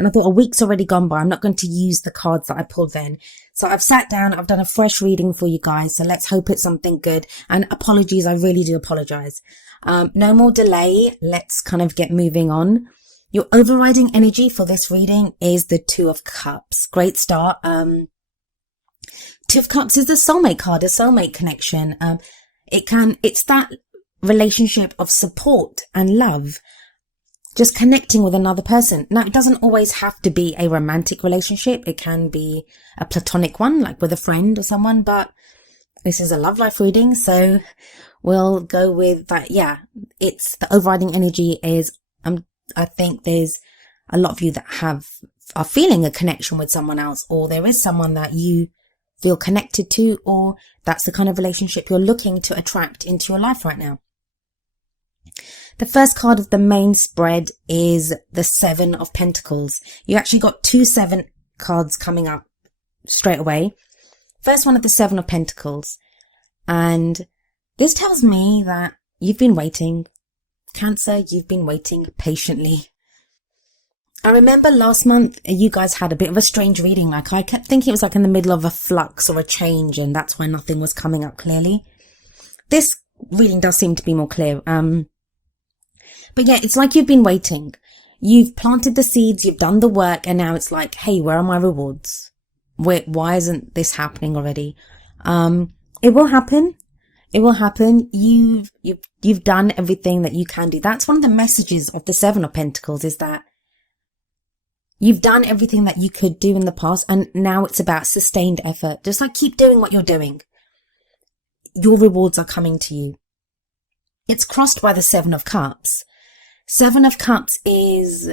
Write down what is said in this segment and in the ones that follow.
And I thought, a week's already gone by. I'm not going to use the cards that I pulled then. So I've sat down. I've done a fresh reading for you guys. So let's hope it's something good. And apologies. I really do apologize. No more delay. Let's kind of get moving on. Your overriding energy for this reading is the Two of Cups. Great start. Two of Cups is the soulmate card, a soulmate connection. It's that relationship of support and love, just connecting with another person. Now, it doesn't always have to be a romantic relationship. It can be a platonic one, like with a friend or someone, but this is a love life reading. So we'll go with that. Yeah, it's the overriding energy is, I think there's a lot of you that are feeling a connection with someone else, or there is someone that you feel connected to, or that's the kind of relationship you're looking to attract into your life right now. The first card of the main spread is the Seven of Pentacles. You actually got 2 7 cards coming up straight away. First one of the Seven of Pentacles. And this tells me that you've been waiting. Cancer, you've been waiting patiently. I remember last month you guys had a bit of a strange reading. Like, I kept thinking it was like in the middle of a flux or a change, and that's why nothing was coming up clearly. This reading does seem to be more clear. But yeah, it's like you've been waiting. You've planted the seeds, you've done the work, and now it's like, hey, where are my rewards? Why isn't this happening already? It will happen. It will happen. You've done everything that you can do. That's one of the messages of the Seven of Pentacles, is that you've done everything that you could do in the past, and now it's about sustained effort. Just like, keep doing what you're doing. Your rewards are coming to you. It's crossed by the Seven of Cups. Seven of Cups is,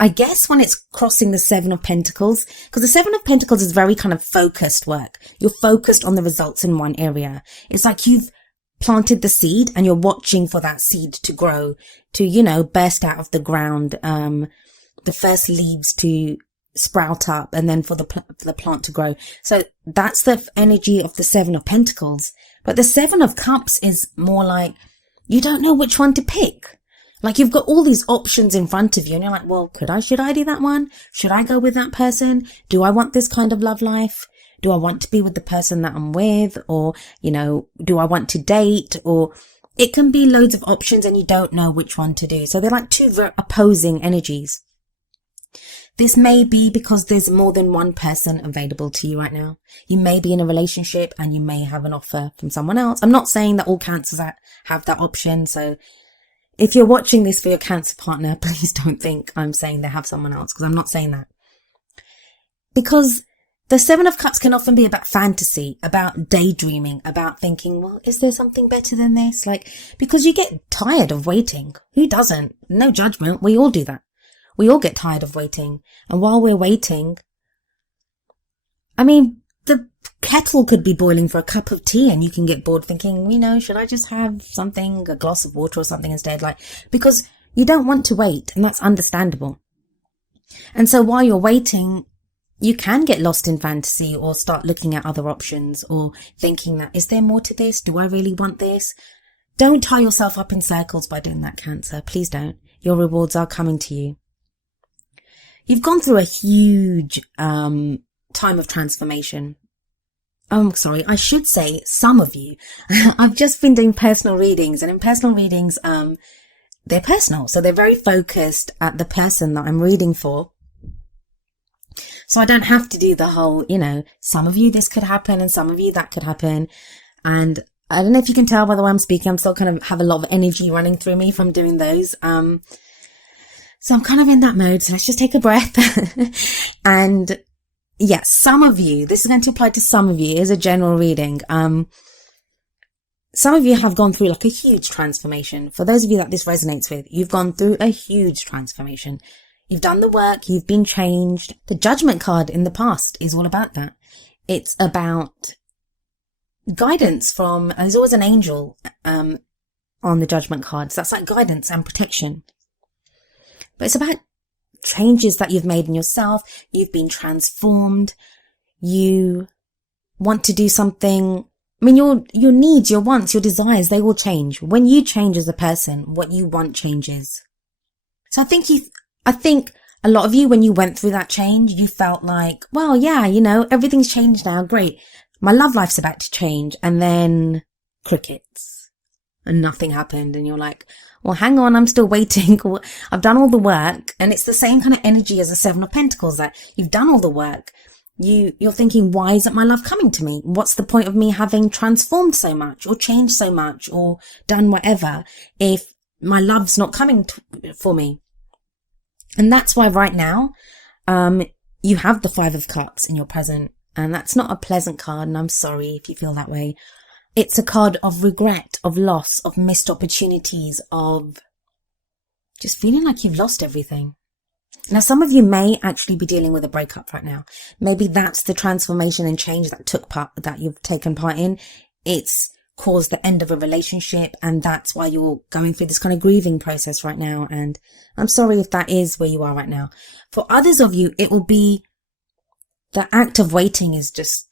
I guess, when it's crossing the Seven of Pentacles, because the Seven of Pentacles is very kind of focused work. You're focused on the results in one area. It's like you've planted the seed and you're watching for that seed to grow, to, burst out of the ground, the first leaves to sprout up, and then for the plant to grow. So that's the energy of the Seven of Pentacles. But the Seven of Cups is more like, you don't know which one to pick. Like, you've got all these options in front of you, and you're like, well, should I do that one? Should I go with that person? Do I want this kind of love life? Do I want to be with the person that I'm with? Or, do I want to date? Or it can be loads of options and you don't know which one to do. So they're like two very opposing energies. This may be because there's more than one person available to you right now. You may be in a relationship and you may have an offer from someone else. I'm not saying that all cancers have that option. So if you're watching this for your Cancer partner, please don't think I'm saying they have someone else, because I'm not saying that. Because the Seven of Cups can often be about fantasy, about daydreaming, about thinking, well, is there something better than this? Like, because you get tired of waiting. Who doesn't? No judgment. We all do that. We all get tired of waiting. And while we're waiting, I mean, the kettle could be boiling for a cup of tea and you can get bored thinking, should I just have something, a glass of water or something instead? Like, because you don't want to wait, and that's understandable. And so while you're waiting, you can get lost in fantasy or start looking at other options or thinking that, is there more to this? Do I really want this? Don't tie yourself up in circles by doing that, Cancer. Please don't. Your rewards are coming to you. You've gone through a huge time of transformation. Sorry, I should say some of you. I've just been doing personal readings, and in personal readings, they're personal. So they're very focused at the person that I'm reading for. So I don't have to do the whole, some of you this could happen and some of you that could happen. And I don't know if you can tell by the way I'm speaking, I'm still kind of have a lot of energy running through me from doing those. So I'm kind of in that mode. So let's just take a breath. And yes, some of you, this is going to apply to some of you, is a general reading. Some of you have gone through like a huge transformation. For those of you that this resonates with, you've gone through a huge transformation. You've done the work, you've been changed. The Judgment card in the past is all about that. It's about guidance from, and there's always an angel on the Judgment card. So that's like guidance and protection. But it's about changes that you've made in yourself. You've been transformed. You want to do something. I mean, your needs, your wants, your desires, they will change. When you change as a person, what you want changes. So I think A lot of you, when you went through that change, you felt like, well, yeah, everything's changed now. Great. My love life's about to change. And then crickets and nothing happened. And you're like, well, hang on, I'm still waiting. I've done all the work. And it's the same kind of energy as the Seven of Pentacles, that you've done all the work. You're thinking, why isn't my love coming to me? What's the point of me having transformed so much or changed so much or done whatever if my love's not coming for me? And that's why right now, you have the Five of Cups in your present. And that's not a pleasant card. And I'm sorry if you feel that way. It's a card of regret, of loss, of missed opportunities, of just feeling like you've lost everything. Now, some of you may actually be dealing with a breakup right now. Maybe that's the transformation and change that you've taken part in. It's caused the end of a relationship, and that's why you're going through this kind of grieving process right now. And I'm sorry if that is where you are right now. For others of you, it will be the act of waiting is just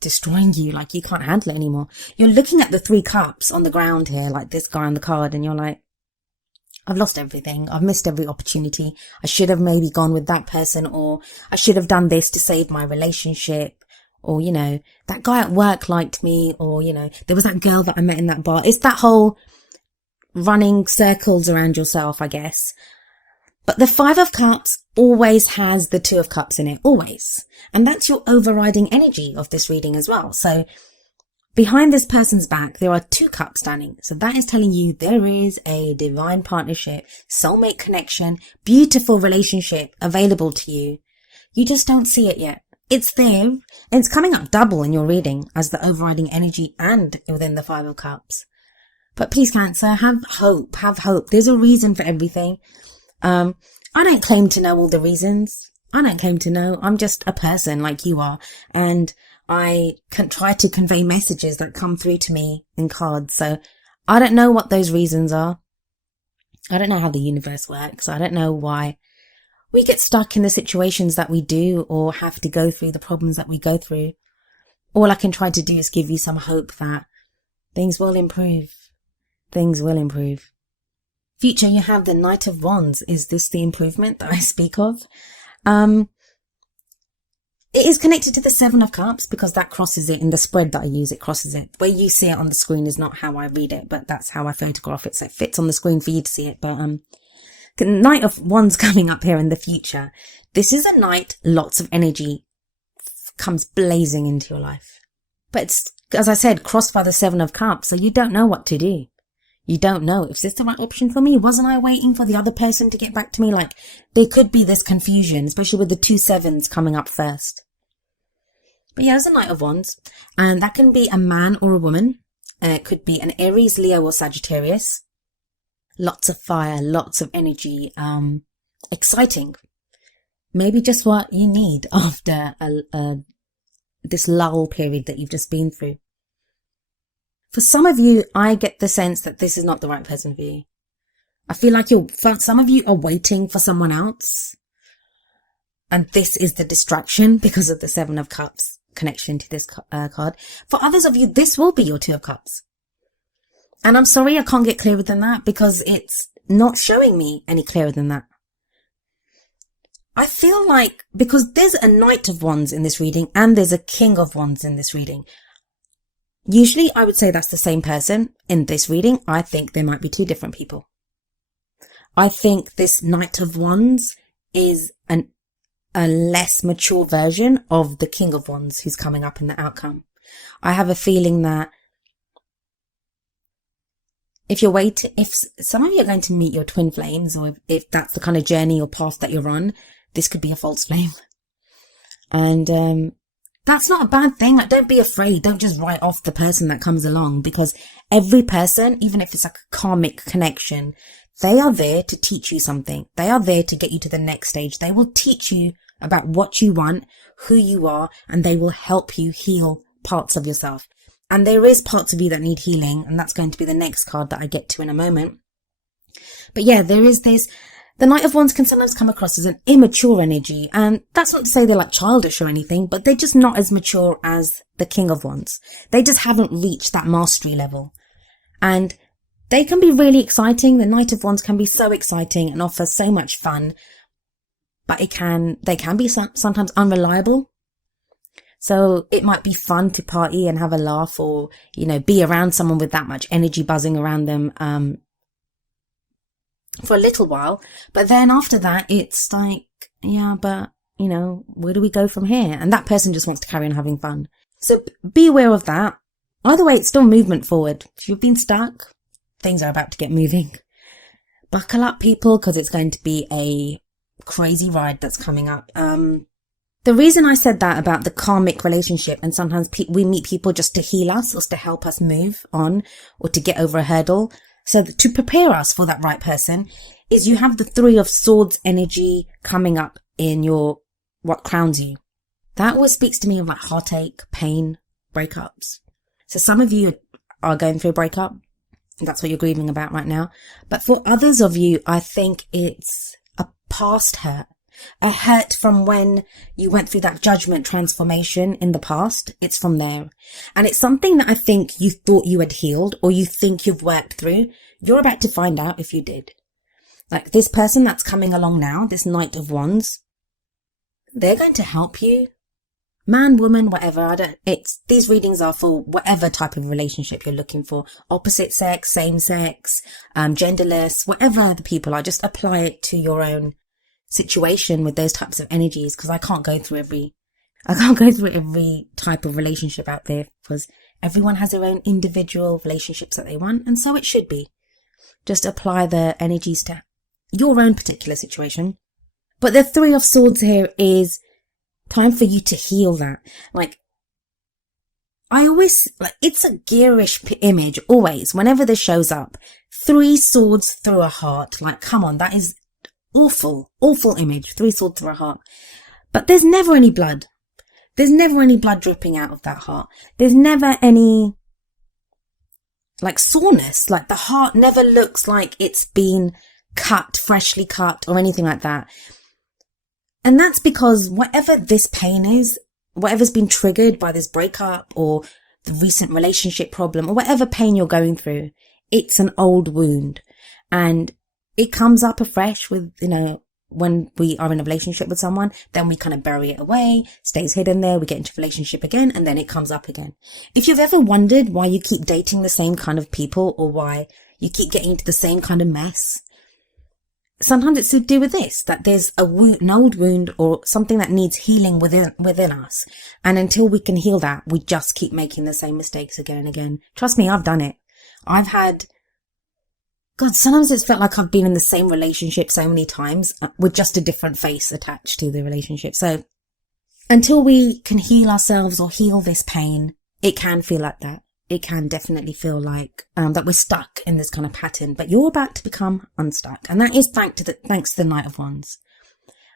destroying you. Like, you can't handle it anymore. You're looking at the Three Cups on the ground here, like this guy on the card, and you're like, I've lost everything. I've missed every opportunity. I should have maybe gone with that person, or I should have done this to save my relationship. Or, that guy at work liked me, or, there was that girl that I met in that bar. It's that whole running circles around yourself, I guess. But the Five of Cups always has the Two of Cups in it, always. And that's your overriding energy of this reading as well. So behind this person's back, there are two cups standing. So that is telling you there is a divine partnership, soulmate connection, beautiful relationship available to you. You just don't see it yet. It's there, and it's coming up double in your reading as the overriding energy and within the Five of Cups. But please, Cancer, have hope, have hope. There's a reason for everything. I don't claim to know all the reasons. I don't claim to know. I'm just a person like you are. And I can try to convey messages that come through to me in cards. So I don't know what those reasons are. I don't know how the universe works. I don't know why we get stuck in the situations that we do, or have to go through the problems that we go through. All I can try to do is give you some hope that things will improve. Things will improve. Future, you have the Knight of Wands. Is this the improvement that I speak of? It is connected to the Seven of Cups because that crosses it in the spread that I use. It crosses it. The way you see it on the screen is not how I read it, but that's how I photograph it. So it fits on the screen for you to see it. But, Knight of Wands coming up here in the future. This is a night, lots of energy comes blazing into your life. But it's, as I said, crossed by the Seven of Cups. So you don't know what to do. You don't know. Is this the right option for me? Wasn't I waiting for the other person to get back to me? Like, there could be this confusion, especially with the two sevens coming up first. But yeah, there's a Knight of Wands. And that can be a man or a woman. It could be an Aries, Leo, or Sagittarius. Lots of fire, lots of energy, exciting. Maybe just what you need after this lull period that you've just been through. For some of you, I get the sense that this is not the right person for you. I feel like some of you are waiting for someone else. And this is the distraction because of the Seven of Cups connection to this card. For others of you, this will be your Two of Cups. And I'm sorry I can't get clearer than that because it's not showing me any clearer than that. I feel like, because there's a Knight of Wands in this reading and there's a King of Wands in this reading. Usually I would say that's the same person. In this reading, I think there might be two different people. I think this Knight of Wands is a less mature version of the King of Wands who's coming up in the outcome. I have a feeling that if some of you are going to meet your twin flames, or if that's the kind of journey or path that you're on, this could be a false flame. And that's not a bad thing. Like, don't be afraid. Don't just write off the person that comes along, because every person, even if it's like a karmic connection, they are there to teach you something. They are there to get you to the next stage. They will teach you about what you want, who you are, and they will help you heal parts of yourself. And there is parts of you that need healing, and that's going to be the next card that I get to in a moment. But yeah, there is this. The Knight of Wands can sometimes come across as an immature energy, and that's not to say they're like childish or anything, but they're just not as mature as the King of Wands. They just haven't reached that mastery level. And they can be really exciting. The Knight of Wands can be so exciting and offer so much fun. but they can be sometimes unreliable. So it might be fun to party and have a laugh, or, you know, be around someone with that much energy buzzing around them, for a little while. But then after that, it's like, yeah, but, you know, where do we go from here? And that person just wants to carry on having fun. So be aware of that. Either way, it's still movement forward. If you've been stuck, things are about to get moving. Buckle up, people, because it's going to be a crazy ride that's coming up. The reason I said that about the karmic relationship, and sometimes we meet people just to heal us or to help us move on or to get over a hurdle, so that to prepare us for that right person, is you have the Three of Swords energy coming up in your, what crowns you. That always speaks to me of like heartache, pain, breakups. So some of you are going through a breakup. That's what you're grieving about right now. But for others of you, I think it's a past hurt. A hurt from when you went through that judgment transformation in the past. It's from there. And it's something that I think you thought you had healed, or you think you've worked through. You're about to find out if you did. Like this person that's coming along now, this Knight of Wands, they're going to help you. Man, woman, whatever. These readings are for whatever type of relationship you're looking for. Opposite sex, same sex, genderless, whatever the people are. Just apply it to your own situation with those types of energies, because I can't go through every type of relationship out there, because everyone has their own individual relationships that they want, and so it should be. Just apply the energies to your own particular situation. But the Three of Swords here is time for you to heal that. Like, I always, like, it's a gearish image, always, whenever this shows up. 3 swords through a heart. Like, come on, that is awful image. 3 swords through a heart. But there's never any blood. There's never any blood dripping out of that heart. There's never any, like, soreness. Like, the heart never looks like it's been cut, freshly cut, or anything like that. And that's because whatever this pain is, whatever's been triggered by this breakup or the recent relationship problem or whatever pain you're going through, it's an old wound. And it comes up afresh with, you know, when we are in a relationship with someone, then we kind of bury it away, stays hidden there, we get into a relationship again, and then it comes up again. If you've ever wondered why you keep dating the same kind of people, or why you keep getting into the same kind of mess, sometimes it's to do with this, that there's a wound, an old wound, or something that needs healing within us. And until we can heal that, we just keep making the same mistakes again and again. Trust me, I've done it. Sometimes it's felt like I've been in the same relationship so many times with just a different face attached to the relationship. So until we can heal ourselves or heal this pain, it can feel like that. It can definitely feel like that we're stuck in this kind of pattern, but you're about to become unstuck. And that is thanks to the Knight of Wands.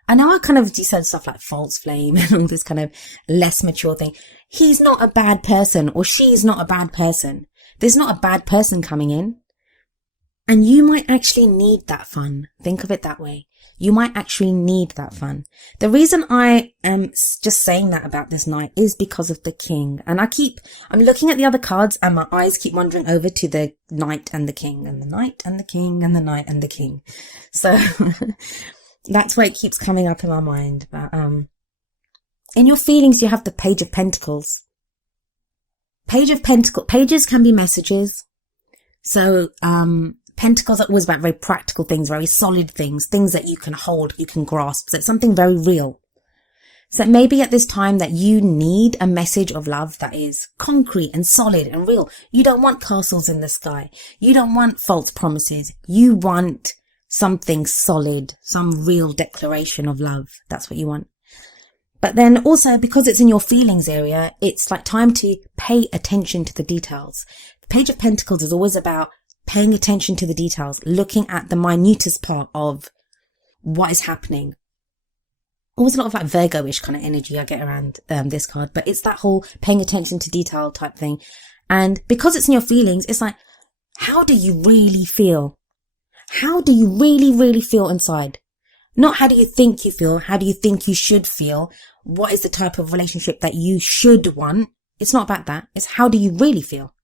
I know I kind of said stuff like false flame and all this kind of less mature thing. He's not a bad person, or she's not a bad person. There's not a bad person coming in. And you might actually need that fun. Think of it that way. You might actually need that fun. The reason I am just saying that about this night is because of the King. And I'm looking at the other cards and my eyes keep wandering over to the Knight and the King, and the Knight and the King and the Knight and the King. So that's why it keeps coming up in my mind. But in your feelings, you have the Page of Pentacles. Pages can be messages. So, Pentacles are always about very practical things, very solid things that you can hold, you can grasp. So it's something very real. So maybe at this time that you need a message of love that is concrete and solid and real. You don't want castles in the sky. You don't want false promises. You want something solid, some real declaration of love. That's what you want. But then also, because it's in your feelings area, it's like time to pay attention to the details. The Page of Pentacles is always about paying attention to the details, looking at the minutest part of what is happening. Always a lot of like Virgo-ish kind of energy I get around this card, but it's that whole paying attention to detail type thing. And because it's in your feelings, it's like, how do you really feel? How do you really, really feel inside? Not how do you think you feel? How do you think you should feel? What is the type of relationship that you should want? It's not about that. It's how do you really feel?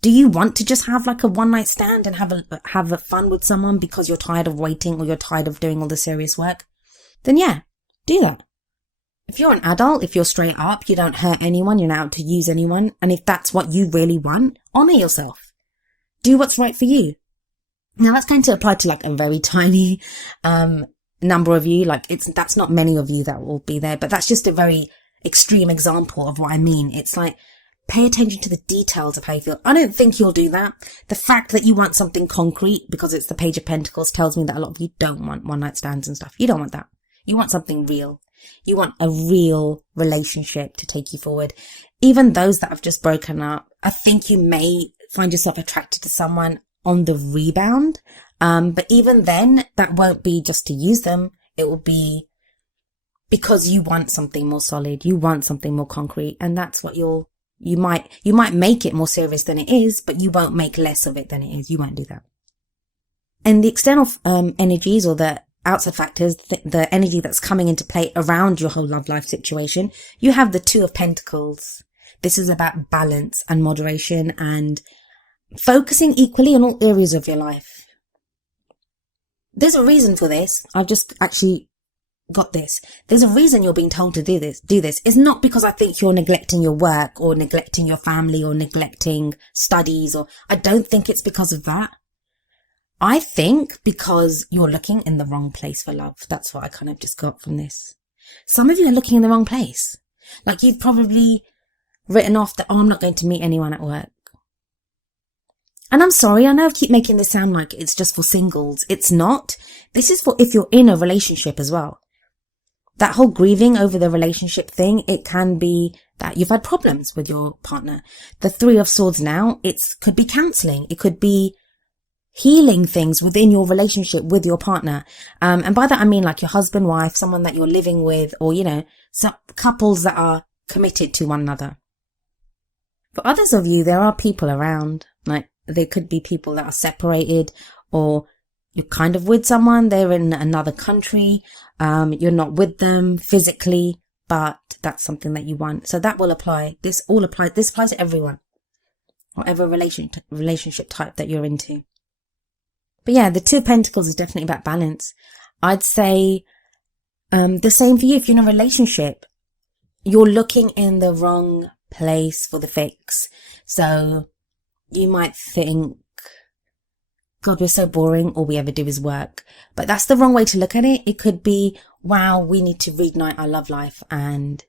Do you want to just have like a one night stand and have a fun with someone because you're tired of waiting, or you're tired of doing all the serious work? then yeah, do that. If you're an adult, if you're straight up, you don't hurt anyone, you're not out to use anyone, and if that's what you really want, honor yourself. Do what's right for you. Now that's going to apply to like a very tiny number of you. Like that's not many of you that will be there, but that's just a very extreme example of what I mean. It's like, pay attention to the details of how you feel. I don't think you'll do that. The fact that you want something concrete because it's the Page of Pentacles tells me that a lot of you don't want one night stands and stuff. You don't want that. You want something real. You want a real relationship to take you forward. Even those that have just broken up, I think you may find yourself attracted to someone on the rebound. But even then, that won't be just to use them. It will be because you want something more solid. You want something more concrete. And that's what you might make it more serious than it is, but you won't make less of it than it is. You won't do that. And the external energies, or the outside factors, the energy that's coming into play around your whole love life situation, you have the Two of Pentacles. This is about balance and moderation and focusing equally on all areas of your life. There's a reason for this. I've just actually got this. There's a reason you're being told to do this. It's not because I think you're neglecting your work or neglecting your family or neglecting studies, or I don't think it's because of that. I think because you're looking in the wrong place for love. That's what I kind of just got from this. Some of you are looking in the wrong place. Like you've probably written off that, I'm not going to meet anyone at work. And I'm sorry, I know I keep making this sound like it's just for singles. It's not. This is for if you're in a relationship as well. That whole grieving over the relationship thing, it can be that you've had problems with your partner. The Three of Swords now, could be counselling. It could be healing things within your relationship with your partner. And by that I mean like your husband, wife, someone that you're living with, or, some couples that are committed to one another. For others of you, there are people around. Like there could be people that are separated, or you're kind of with someone, they're in another country, you're not with them physically, but that's something that you want. So that will apply. This applies to everyone, whatever relationship type that you're into. But yeah, the Two of Pentacles is definitely about balance. I'd say the same for you. If you're in a relationship, you're looking in the wrong place for the fix. So you might think, God, we're so boring. All we ever do is work. But that's the wrong way to look at it. It could be, wow, we need to reignite our love life and,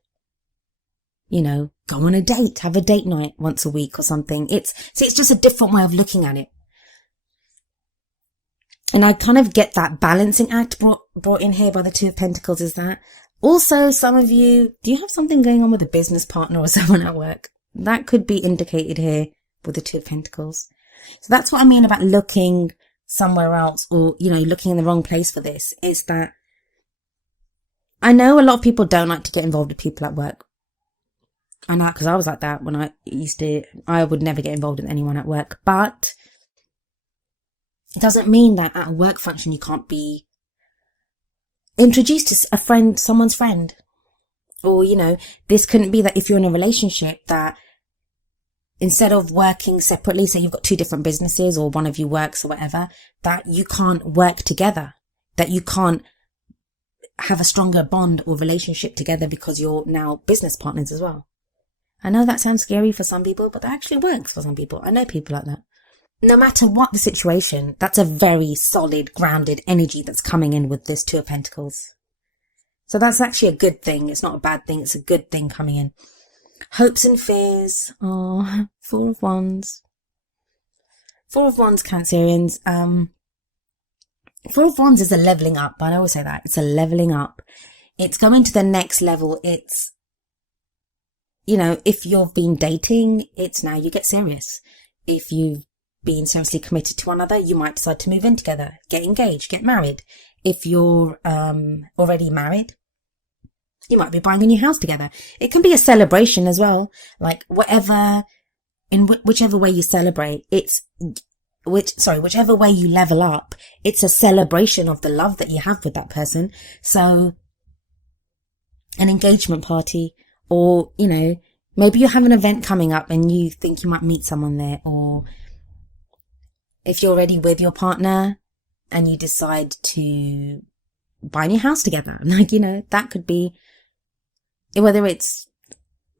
go on a date, have a date night once a week or something. It's just a different way of looking at it. And I kind of get that balancing act brought in here by the Two of Pentacles is that. Also, some of you, do you have something going on with a business partner or someone at work? That could be indicated here with the Two of Pentacles. So that's what I mean about looking somewhere else, or, looking in the wrong place for this, is that I know a lot of people don't like to get involved with people at work. I know, because I was like that when I would never get involved with anyone at work, but it doesn't mean that at a work function you can't be introduced to someone's friend. Or, this couldn't be that if you're in a relationship that instead of working separately, say you've got two different businesses or one of you works or whatever, that you can't work together, that you can't have a stronger bond or relationship together because you're now business partners as well. I know that sounds scary for some people, but that actually works for some people. I know people like that. No matter what the situation, that's a very solid, grounded energy that's coming in with this Two of Pentacles. So that's actually a good thing. It's not a bad thing. It's a good thing coming in. Hopes and fears. Oh, Four of Wands. Four of Wands, Cancerians. Four of Wands is a leveling up. I always say that. It's a leveling up. It's going to the next level. It's, if you've been dating, it's now you get serious. If you've been seriously committed to one another, you might decide to move in together, get engaged, get married. If you're already married, you might be buying a new house together. It can be a celebration as well. Like whichever way you celebrate, whichever way you level up, it's a celebration of the love that you have with that person. So an engagement party, or, maybe you have an event coming up and you think you might meet someone there, or if you're already with your partner and you decide to buy a new house together. Like, you know, that could be, whether it's,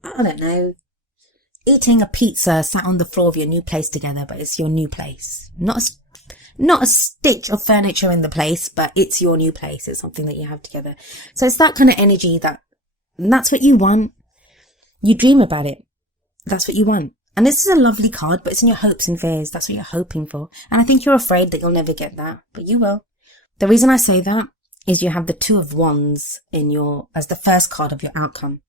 I don't know, eating a pizza sat on the floor of your new place together, but it's your new place. Not a stitch of furniture in the place, but it's your new place. It's something that you have together. So it's that kind of energy that's what you want. You dream about it. That's what you want. And this is a lovely card, but it's in your hopes and fears. That's what you're hoping for. And I think you're afraid that you'll never get that, but you will. The reason I say that is you have the Two of Wands as the first card of your outcome.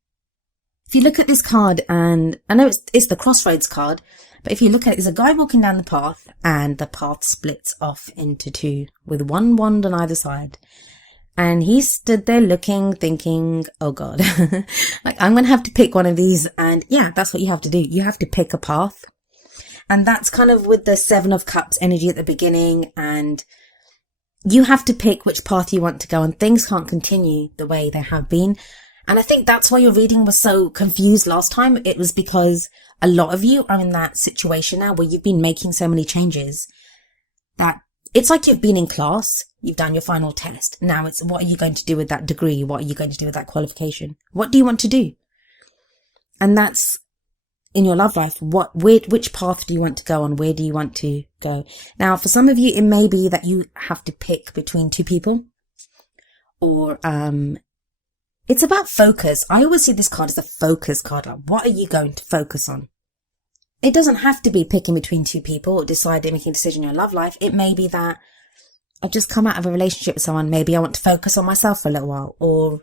If you look at this card, and I know it's the Crossroads card, but if you look at it, there's a guy walking down the path, and the path splits off into two with one wand on either side. And he stood there looking, thinking, oh God, like, I'm going to have to pick one of these. And yeah, that's what you have to do. You have to pick a path. And that's kind of with the Seven of Cups energy at the beginning. And you have to pick which path you want to go, and things can't continue the way they have been. And I think that's why your reading was so confused last time. It was because a lot of you are in that situation now where you've been making so many changes that it's like you've been in class, you've done your final test. Now it's, what are you going to do with that degree? What are you going to do with that qualification? What do you want to do? And that's in your love life. Which path do you want to go on? Where do you want to go? Now, for some of you, it may be that you have to pick between two people, or, it's about focus. I always see this card as a focus card. Like, what are you going to focus on? It doesn't have to be picking between two people or making a decision in your love life. It may be that I've just come out of a relationship with someone. Maybe I want to focus on myself for a little while. Or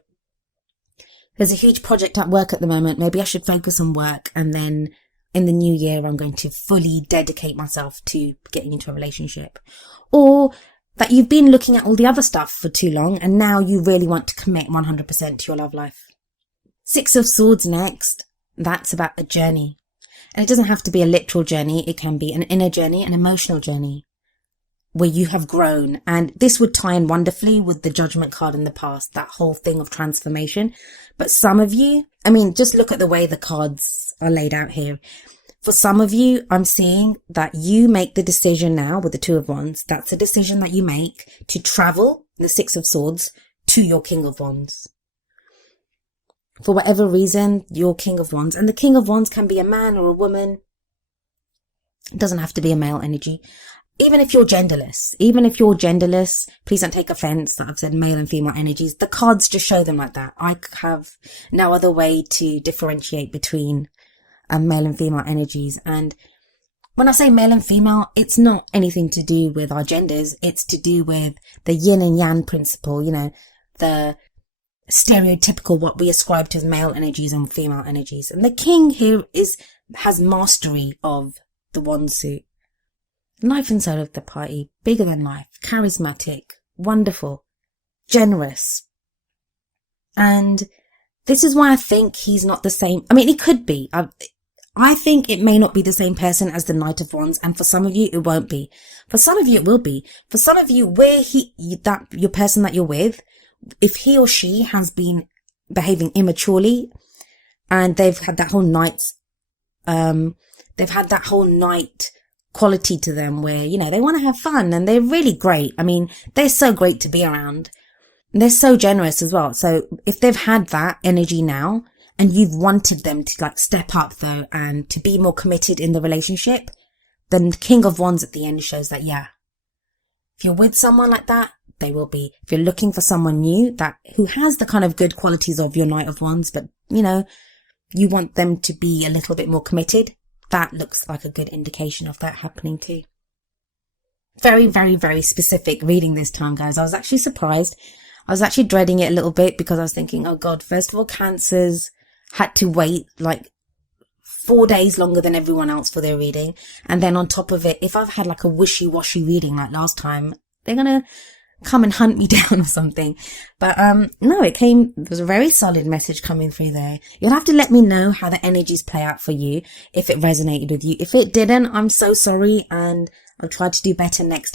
there's a huge project at work at the moment. Maybe I should focus on work. And then in the new year, I'm going to fully dedicate myself to getting into a relationship. Or that you've been looking at all the other stuff for too long, and now you really want to commit 100% to your love life. Six of Swords next. That's about a journey. And it doesn't have to be a literal journey. It can be an inner journey, an emotional journey where you have grown. And this would tie in wonderfully with the Judgment card in the past, that whole thing of transformation. But some of you, I mean, just look at the way the cards are laid out here. For some of you, I'm seeing that you make the decision now with the Two of Wands. That's a decision that you make to travel, the Six of Swords, to your King of Wands. For whatever reason, your King of Wands. And the King of Wands can be a man or a woman. It doesn't have to be a male energy. Even if you're genderless, please don't take offense that I've said male and female energies. The cards just show them like that. I have no other way to differentiate between male and female energies. And when I say male and female, it's not anything to do with our genders. It's to do with the yin and yang principle, you know, the stereotypical what we ascribe to as male energies and female energies. And the king here has mastery of the wand suit. Life and soul of the party, bigger than life, charismatic, wonderful, generous. And this is why I think he's not the same. I mean, he could be. I think it may not be the same person as the Knight of Wands, and for some of you, it won't be. For some of you, it will be. For some of you, your person that you're with, if he or she has been behaving immaturely, and they've had that whole night quality to them where, you know, they want to have fun and they're really great. I mean, they're so great to be around. They're so generous as well. So if they've had that energy now, and you've wanted them to like step up though and to be more committed in the relationship, then the King of Wands at the end shows that, yeah, if you're with someone like that, they will be. If you're looking for someone new who has the kind of good qualities of your Knight of Wands, but you know, you want them to be a little bit more committed, that looks like a good indication of that happening too. Very, very, very specific reading this time, guys. I was actually surprised. I was actually dreading it a little bit because I was thinking, oh God, first of all, Cancers had to wait like 4 days longer than everyone else for their reading. And then on top of it, if I've had like a wishy-washy reading like last time, they're going to come and hunt me down or something. But no, there was a very solid message coming through there. You'll have to let me know how the energies play out for you, if it resonated with you. If it didn't, I'm so sorry, and I'll try to do better next time.